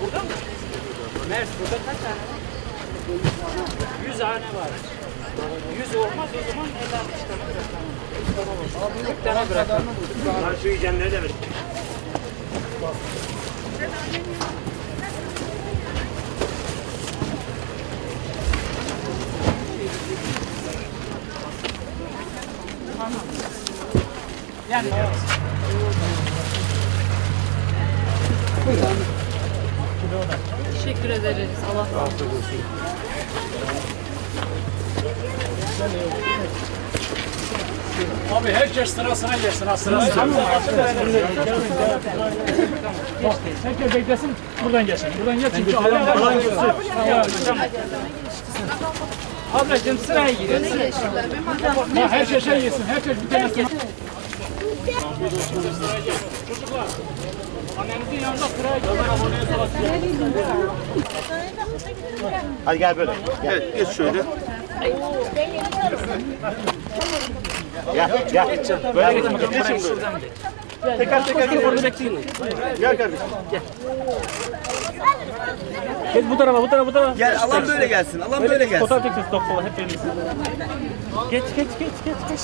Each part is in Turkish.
Burada mı? Mers burada kaç tane? 100 tane var. 100 olmaz o zaman 50 tane bırakalım. 40 tane bırakalım. Ben şu yiyeceğimleri de ver. Thank you. Yani Teşekkür ederiz. Allah razı olsun. Abi herkes sırasına gelsin ha sırasına. Herkes beklesin buradan geçsin. Buradan geç çünkü alan geçsin. ablacığım sıraya giriyorsun. Ha, herkes şey yesin. Herkes bir tanesini. Çocuklar. Annenizin yanında sıraya girin. Hadi gel böyle. Gel geç şöyle. Gel gel. Böyle geçin geçin böyle. Teker teker gel. Orada bekleyin. Gel kardeşim. Geç bu tarafa bu tarafa bu tarafa. Gel alan böyle gelsin. Alan böyle gelsin. Fotoğraf çekeceğiz top falan hep birlikte. Geç geç geç geç.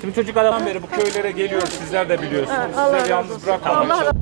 Şimdi çocuklardan beri bu köylere geliyor. Sizler de biliyorsunuz. Sizleri yalnız bırakmamak.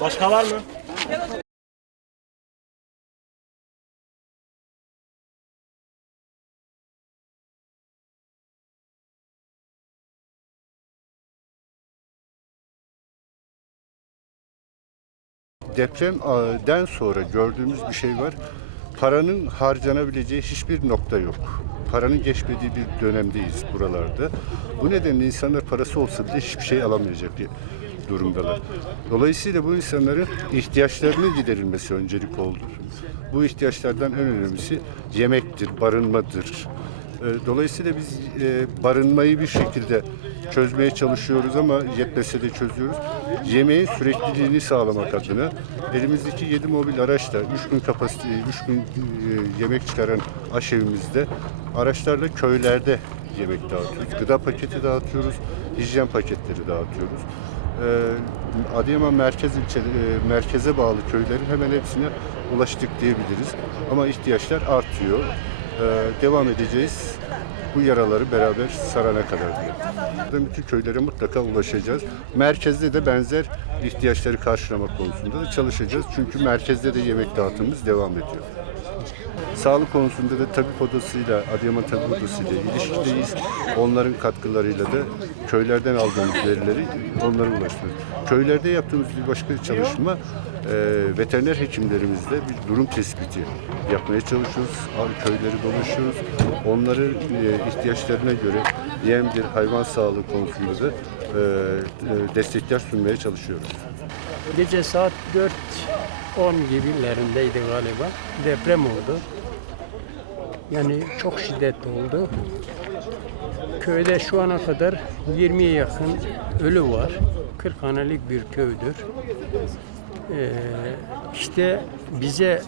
Başka var mı? Depremden sonra gördüğümüz bir şey var. Paranın harcanabileceği hiçbir nokta yok. Paranın geçmediği bir dönemdeyiz buralarda. Bu nedenle insanlar parası olsa bile hiçbir şey alamayacak bir durumdalar. Dolayısıyla bu insanların ihtiyaçlarının giderilmesi öncelik oldu. Bu ihtiyaçlardan en önemlisi yemektir, barınmadır. E, Dolayısıyla biz e, barınmayı bir şekilde çözmeye çalışıyoruz ama yetmese de çözüyoruz. Yemeğin sürekliliğini sağlamak adına elimizdeki 7 mobil araçla 3 gün kapasite, 3 gün e, yemek çıkaran aşevimizde araçlarla köylerde yemek dağıtıyoruz. Gıda paketi dağıtıyoruz, hijyen paketleri dağıtıyoruz. Ee, Adıyaman merkez ilçe, e, merkeze bağlı köylerin hemen hepsine ulaştık diyebiliriz. Ama ihtiyaçlar artıyor. Ee, devam edeceğiz. Bu yaraları beraber sarana kadar diye. Bütün köylere mutlaka ulaşacağız. Merkezde de benzer ihtiyaçları karşılamak konusunda da çalışacağız. Çünkü merkezde de yemek dağıtımımız devam ediyor. Sağlık konusunda da tabip odasıyla, Adıyaman Tabip Odası'yla ilişkideyiz. Onların katkılarıyla da köylerden aldığımız verileri onlara ulaştırıyoruz. Köylerde yaptığımız bir başka çalışma veteriner hekimlerimizle bir durum tespiti yapmaya çalışıyoruz. Al- Köyleri dolaşıyoruz. Onların e, ihtiyaçlarına göre yemdir, hayvan sağlığı konusunda da e, e, destekler sunmaya çalışıyoruz. Gece saat 4-10 gibilerindeydi galiba. Deprem oldu. Yani çok şiddetli oldu. köyde şu ana kadar 20'ye yakın ölü var. 40 hanelik bir köydür. Ee, işte bize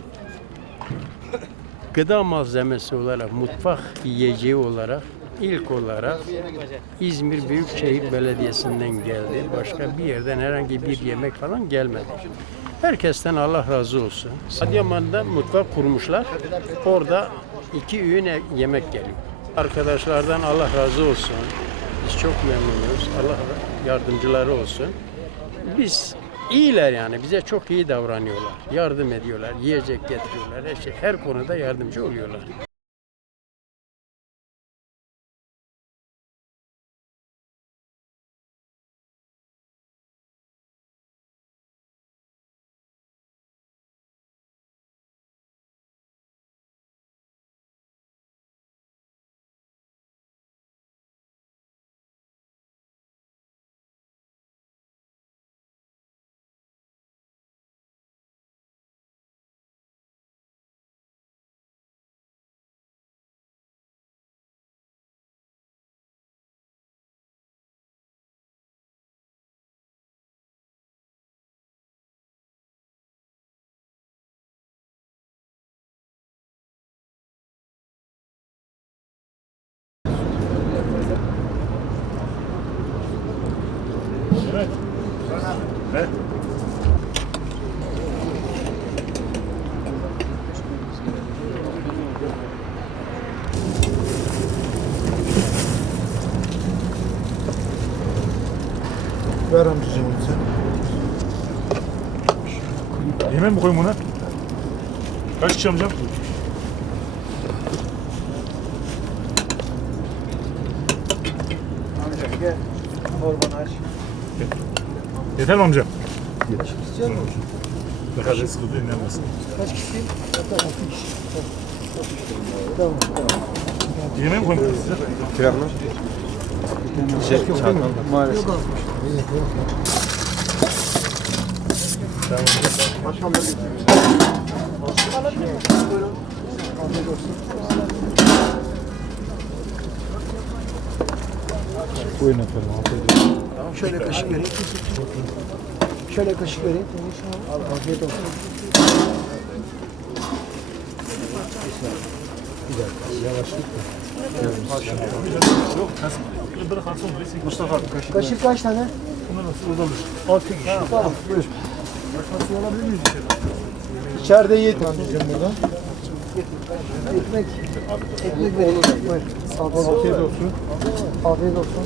gıda malzemesi olarak, mutfak yiyeceği olarak ilk olarak İzmir Büyükşehir Belediyesi'nden geldi. Başka bir yerden herhangi bir yemek falan gelmedi. Herkesten Allah razı olsun. Adıyaman'da mutfak kurmuşlar. Orada iki öğün e- yemek geliyor. Arkadaşlardan Allah razı olsun. Biz çok memnunuz. Allah yardımcıları olsun. Biz iyiler yani. Bize çok iyi davranıyorlar. Yardım ediyorlar. Yiyecek getiriyorlar. Her, şey, her konuda yardımcı oluyorlar. Ver amcacığım sen. Yemek mi koyayım buna? Kaç kişi amcam? Amca gel. Torbanı aç. Yeter mi amcam? İstiyor musun? Ne kadar sıkıntı dinlenmesin. Kaç kişi? Tamam. Tamam. Tamam. Yemek mi koyayım size? Şey? Maalesef. Buyurun. Afiyet olsun. Buyurun efendim. Şöyle kaşık vereyim. Şöyle kaşık vereyim. Al, afiyet olsun. Bırak alsın. Mustafa. Kaşık kaç tane? Burada olur. Altı kişi. Tamam, buyur. İçeride yedi. Amcacığım burada. Ekmek. Ekmek vereyim. Buyur. Afiyet olsun. Afiyet olsun.